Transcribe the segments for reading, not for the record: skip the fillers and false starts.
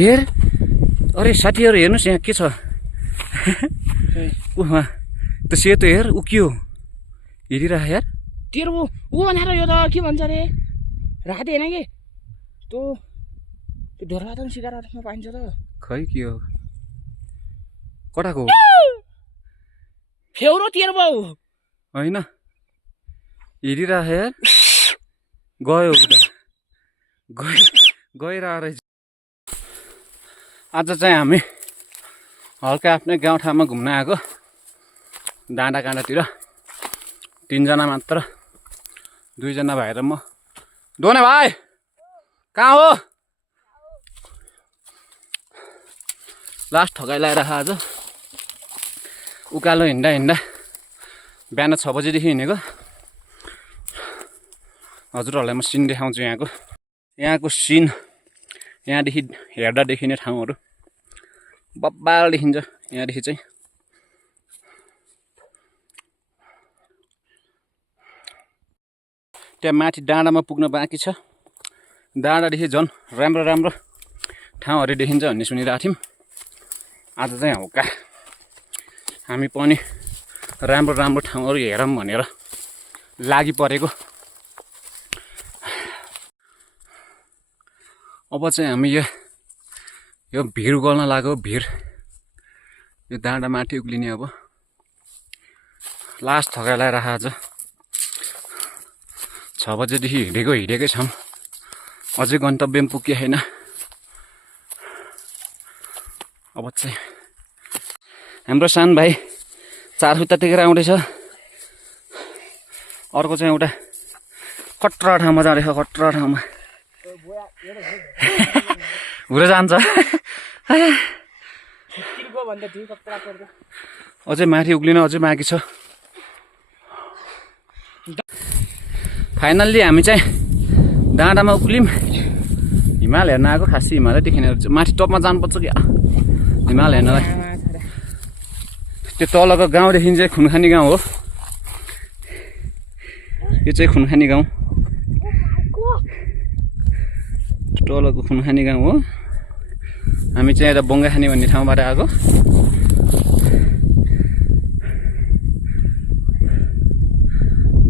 हेर अरे साथीहरु हेर्नुस् यहाँ के छ उहाँ त सेतो हेर उकियो हेरिरह यार तेरो ऊ भनेर यो त के भन्छ रे राति हैन के त्यो ढोरवा त शिकार गर्न पाइन्छ त खै के हो कटाको फेउरो तेरो बाउ हैन हेरिरह यार गयो उता गइरहेको रहेछ आज चाहिँ हामी हल्का आफ्नै गाउँठाउँमा घुम्न आएको डाँडा काँडातिर 3 जना मात्र 2 जना भएर म दोने भाइ कहाँ हो लास्ट ठगाइ लगाएर आज उकालो हिँड्दा बिहान 6 बजेदेखि हिँडेको हजुरहरूलाई म सिन देखाउँछु यहाँको सिन यहाँदेखि हेर्दा देखिने ठाउँहरू बब्बाल देखिन्छ यहाँदेखि चाहिँ त्यहाँ माथि डाँडामा पुग्न बाँकी छ डाँडादेखि झन् राम्रो राम्रो ठाउँहरू देखिन्छ भन्ने सुनिरहेको थियौँ आज चाहिँ हौका हामी पनि राम्रो राम्रो ठाउँहरू हेरौँ भनेर लागि परेको अब चाहिँ हामी यो भिड गर्न लाग्यो भिड यो डाँडा माथि उक्लिने अब लास्ट थकाइ लगाएर आज 6 बजेदेखि हिँडेकै छौँ अझै गन्तव्यमा पुगे छैन अब चाहिँ हाम्रो सानो भाइ 4 खुट्टा टेकेर आउँदैछ अर्को चाहिँ एउटा कट्रा ठाउँमा जाँदैछ कट्रा ठाउँमा हुँदै जान्छ अझै माथि उक्लिन अझै बाँकी छ फाइनल्ली हामी चाहिँ डाँडामा उक्लिम हिमाल हेर्न आएको खासै हिमालै देखिने माथि टपमा जानुपर्छ क्या हिमाल हेर्नलाई त्यो तलको गाउँदेखि चाहिँ खुनखानी गाउँ हो यो चाहिँ खुनखानी गाउँ तलको खुनखानी गाउँ हो हामी चाहिँ यता बङ्गाखानी भन्ने ठाउँबाट आएको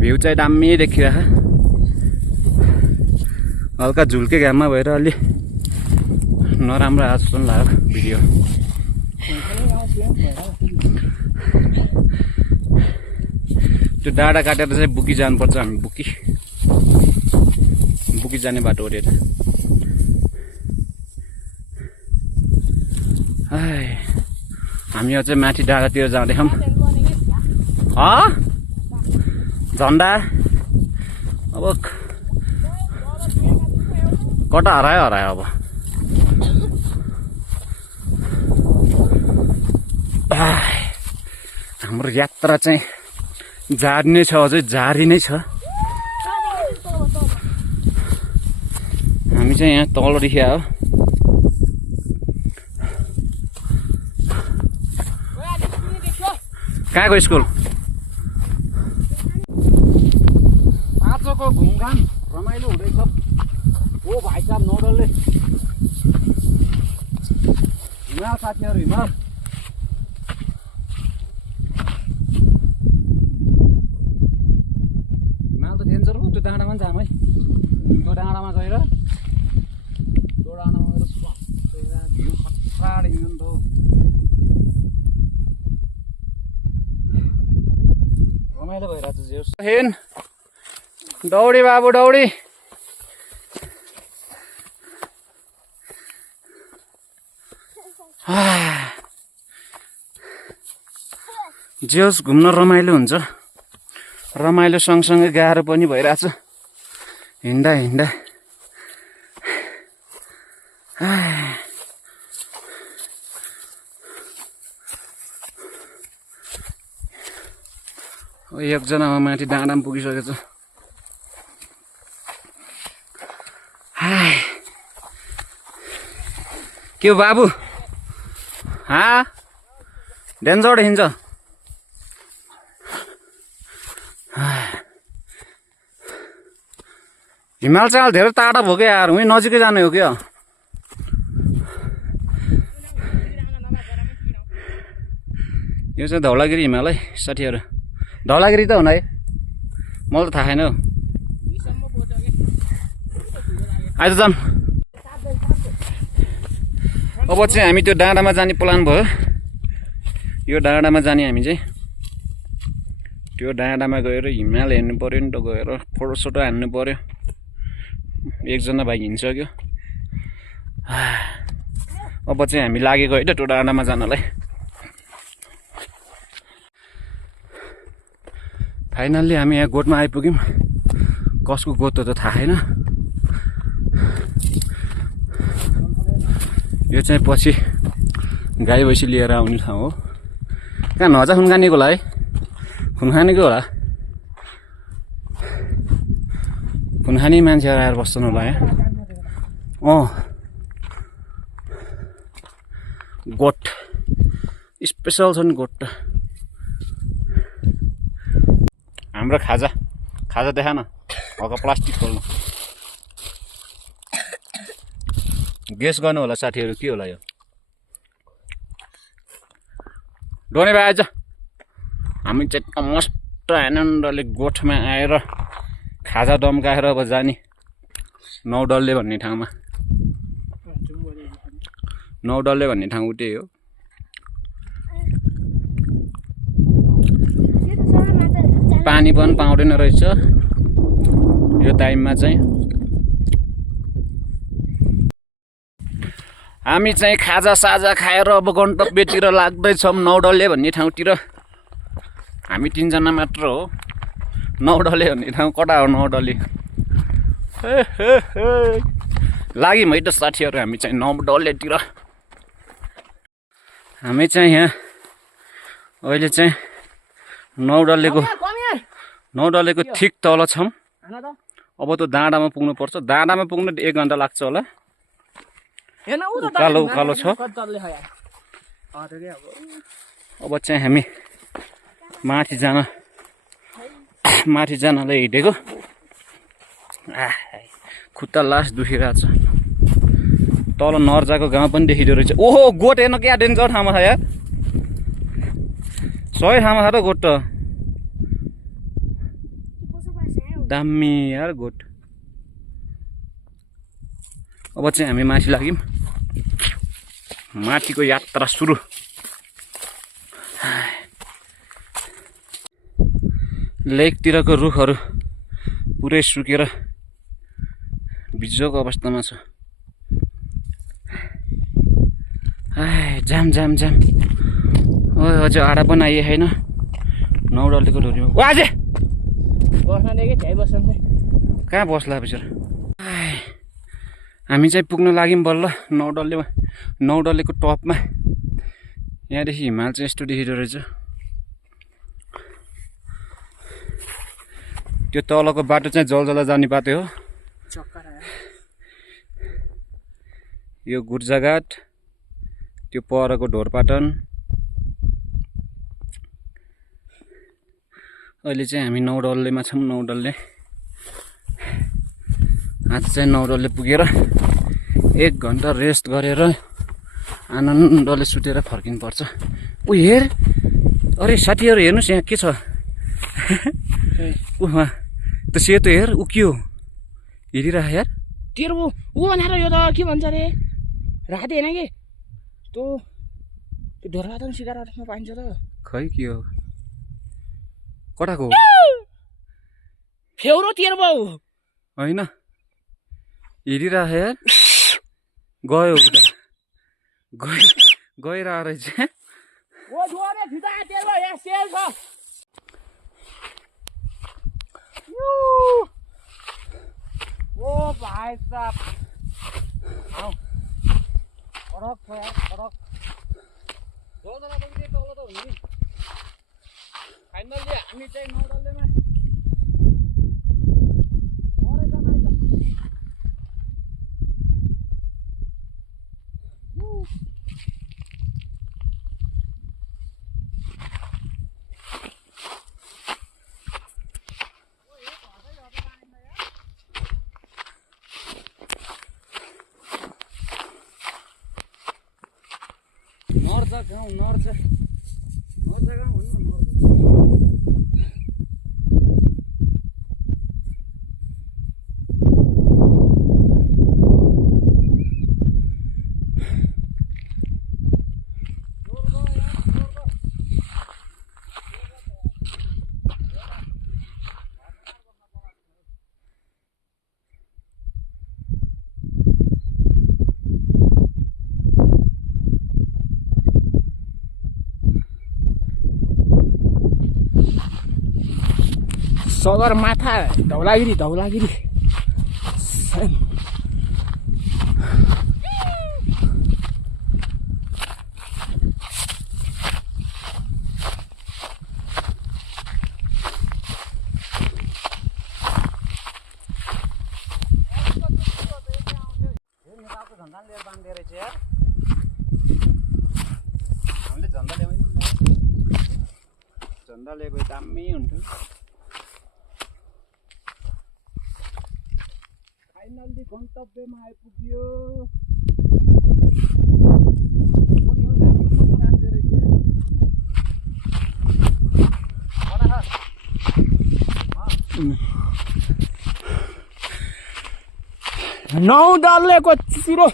भ्यू चाहिँ दामी देखिरह हल्का झुल्के घाममा भएर अलि नराम्रो आएको जस्तो लाग्यो भिडियो त्यो डाँडा काटेर चाहिँ बुकी जानुपर्छ हामी बुकी जाने बाटो हो त्यो हामी अझै माथि डाँडातिर जाँदैछौँ झन्डा अब कता हरायो अब हाम्रो यात्रा चाहिँ जारी नै छ अझै जारी नै छ हामी चाहिँ यहाँ तलदेखि आयो कहाँको स्कुल आजको घुमघाम रमाइलो हुँदैछ ओ भाइ साहब नौडलले हिमाल साथीहरू हिमाल त डेन्जर हो त्यो डाँडामा पनि जाम है त्यो डाँडामा गएर भ्यू खतरा देखिन्छ नि त रमाइलो भइरहेको छ हेन दौडी बाबु दौडी जेहोस् घुम्न रमाइलो हुन्छ रमाइलो सँगसँगै गाह्रो पनि भइरहेछ हिँड्दा एकजनामा माथि डाँडामा पुगिसकेछ के हो बाबु डेन्जर हिँड्छ हिमाल चाल धेरै टाढा भयो क्या यार उहीँ नजिकै जाने हो क्या यो चाहिँ धौलागिरी हिमालय साथीहरू धौलागिरी त हुन है मलाई त थाहा छैन हौ आइज जाम अब चाहिँ हामी त्यो डाँडामा जाने प्लान भयो यो डाँडामा जाने हामी चाहिँ त्यो डाँडामा गएर हिमाल हेर्नु पर्यो नि त गएर फोटोसोटो हान्नु पर्यो एकजना भाइ हिँड्सक्यो अब चाहिँ हामी लागेको है त त्यो डाँडामा जानलाई फाइनल्ली हामी यहाँ गोठमा आइपुग्यौँ कसको गोठ त थाहा छैन यो चाहिँ पछि गाई भैँसी लिएर आउने ठाउँ हो कहाँ नजा खुन खानेको होला है खुन खानेको होला खुन खाने मान्छेहरू आएर बस्छन् होला यहाँ गोठ स्पेसल छ नि गोठ त हाम्रो खाजा देखा न हल्का प्लास्टिक खोल्नु गेस गर्नु होला साथीहरू के होला यो डोने भाइ आइज हामी चाहिँ मस्त आनन्दले गोठमा आएर खाजा दम्काएर अब जाने नौडल्ले भन्ने ठाउँमा नौडल्ले भन्ने ठाउँ उतै हो पानी पनि पाउँदैन रहेछ यो टाइममा चाहिँ हामी चाहिँ खाजा साजा खाएर अब गन्तव्यतिर लाग्दैछौँ नौडल्ले भन्ने ठाउँतिर हामी तीनजना मात्र हो नौडल्ले भन्ने ठाउँ कता हो नौडल्ले लाग्यौँ है त साथीहरू हामी चाहिँ नौडल्लेतिर हामी चाहिँ यहाँ अहिले चाहिँ नौडल्लेको ठिक तल छौँ अब त डाँडामा पुग्नुपर्छ डाँडामा पुग्न 1 घन्टा लाग्छ होला उकालो उकालो छ अब चाहिँ हामी माथि जानलाई हिँडेको खुट्टा लास दुखिरहेको छ तल नर्जाको गाउँ पनि देखिँदो रहेछ ओहो गोठ हेर्न क्या डेन्जर ठाउँमा छ यार सही ठाउँमा छ त गोठ त दामी यार गोठ अब चाहिँ हामी माथि लाग्यौँ माथिको यात्रा सुरु लेकतिरको रुखहरू पुरै सुकेर बिजोको अवस्थामा छ जाम जाम जाम ओ अझै आडा पनि आइए छैन नौडल्लेको ढोरीमा अझै कहाँ बस्ला बिचरा हामी चाहिँ पुग्न लाग्यौँ बल्ल नौडल्लेको टपमा यहाँदेखि हिमाल चाहिँ यस्तो देखिँदो रहेछ त्यो तलको बाटो चाहिँ जलजला जाने बाटो हो यो गुर्जाघाट त्यो परको ढोरपाटन अहिले चाहिँ हामी नौडल्लेमा छौँ नौडल्ले आज चाहिँ नौडल्ले पुगेर 1 घन्टा रेस्ट गरेर आनन्दले सुतेर फर्किनुपर्छ ऊ हेर अरे साथीहरू हेर्नुहोस् यहाँ के छ उहाँ त सेतो हेर ऊ के हो हेरिरह यार तेरो ऊ भनेर यो त के भन्छ अरे राति होइन कि त्यो ढोरपाटन सिकारमा पाइन्छ त खै के हो कटाको फेउरो तेरो बाउ होइन हेरिरह यार गयो उता गइरहेको रहेछ ओ भाइ साहब फरक छ यार फरक जोजना पनि त्यही तल त हुने नि फाइनल्ली हामी चाहिँ नौडल्लेमा नर्जा गाउँ नर्जा सगरमाथा धौलागिरी झन्डा लिएर बाँध्दै रहेछ यार हामीले झन्डा ल्याउँ झन्डा लिएको दामी हुन्थ्यो फाइनल्ली गन्तव्यमा आइपुग्यो नौ डल्लेको चिरो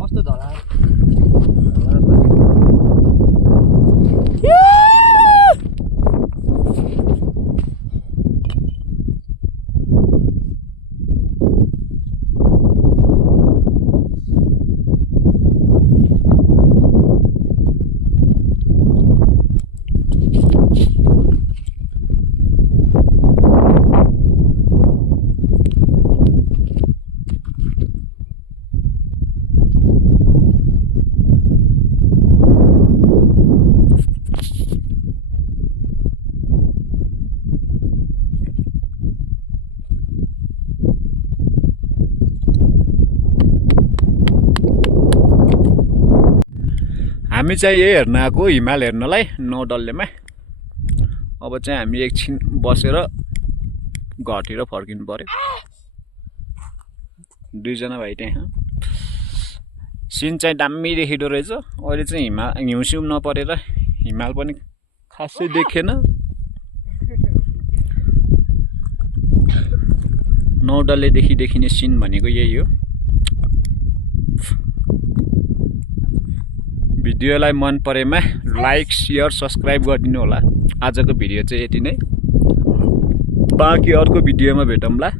कस्तो धला हामी चाहिँ यही हेर्न आएको हिमाल हेर्नलाई नौ डल्लेमा अब चाहिँ हामी एकछिन बसेर घरतिर फर्किनु पर्यो दुईजना भाइ त्यहाँ सिन चाहिँ दामी देखिँदो रहेछ अहिले चाहिँ हिउँसिउँ नपरेर हिमाल पनि खासै देखेन नौ डल्लेदेखि देखिने सिन भनेको यही हो भिडियोलाई मन परेमा लाइक शेयर सब्सक्राइब गरिदिनु होला आजको भिडियो चाहिँ यति नै बाँकी अर्को भिडियोमा भेटौँला